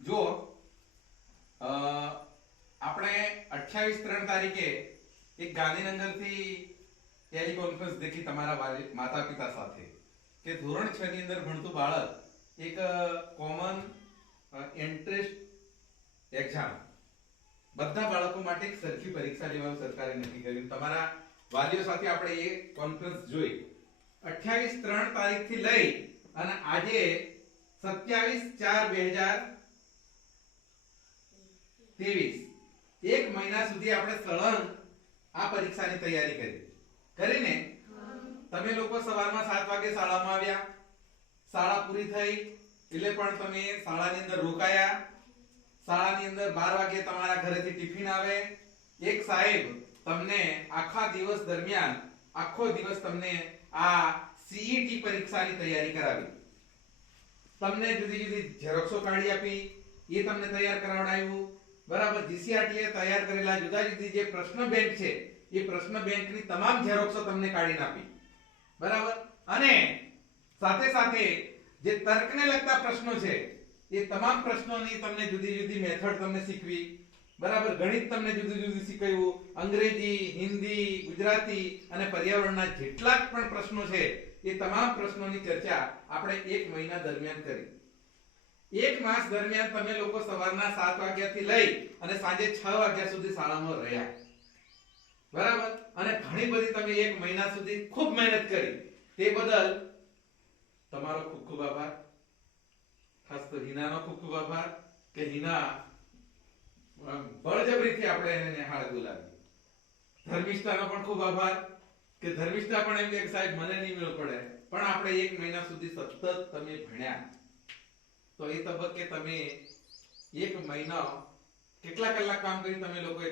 જો આપણે 28/3 તારીખે એક ગાંધીનગરથી ટેલિકોન્ફરન્સ દેખી તમારા માતા પિતા સાથે કે ધોરણ 6 ની અંદર ભણતું બાળક એક કોમન એન્ટ્રન્સ એક્ઝામ બધા બાળકો માટે એક સરખી પરીક્ષા લેવાનું સરકારે નક્કી કર્યું. તમારા વાલીઓ સાથે આપણે એ કોન્ફરન્સ જોઈ 28/3 તારીખથી લઈ અને આજે 27/4/2023 એક મહિના સુધી આપણે સળંગ આ પરીક્ષાની તૈયારી કરીને તમે લોકો સવારમાં 7 વાગે શાળામાં આવ્યા, શાળા પૂરી થઈ એટલે પણ તમે શાળાની અંદર રોકાયા, શાળાની અંદર 12 વાગે તમારા ઘરેથી ટિફિન આવે, એક સાહેબ તમને આખા દિવસ દરમિયાન આખો દિવસ તમને આ સીઈટી પરીક્ષાની તૈયારી કરાવી, તમને જુદી જુદી ઝેરોક્સો કાઢી આપી, એ તમને તૈયાર કરાવડાવ્યું, બરાબર. જીસીઆરટી એ તૈયાર કરેલા જુદા જુદી જે પ્રશ્ન બેંક છે એ પ્રશ્ન બેંકની તમામ ઝેરોક્સો તમને કાઢીને આપી, બરાબર. અને સાથે સાથે જે તર્કને લગતા પ્રશ્નો છે એ તમામ પ્રશ્નોની તમને જુદી જુદી મેથડ તમને શીખવી, બરાબર. ગણિત તમને જુદું જુદું શીખવ્યું, અંગ્રેજી, હિન્દી, ગુજરાતી અને પર્યાવરણના જેટલા પણ પ્રશ્નો છે એ તમામ પ્રશ્નોની ચર્ચા આપણે એક મહિના દરમિયાન કરી. એક માસ દરમિયાન તમે લોકો સવારના 7 વાગ્યાથી લઈ અને સાંજે 6 વાગ્યા સુધી શાળામાં રહ્યા, બરાબર. અને ઘણી બધી તમે એક મહિના સુધી ખૂબ મહેનત કરી, તે બદલ તમારો ખૂબ ખૂબ આભાર. ખાસ તો હિનાનો ખૂબ ખૂબ આભાર કે હિના બળજબરીથી આપણે એને નિહાળ બોલાવી. ધર્મિષ્ઠાનો પણ ખૂબ આભાર કે ધર્મિષ્ઠા પણ એમ કે સાહેબ મને નહીં મેળ પડે, પણ આપણે એક મહિના સુધી સતત તમે ભણ્યા તો એ તબક્કે તમે એક મહિના કેટલા કલાક કામ કરી તમે લોકોએ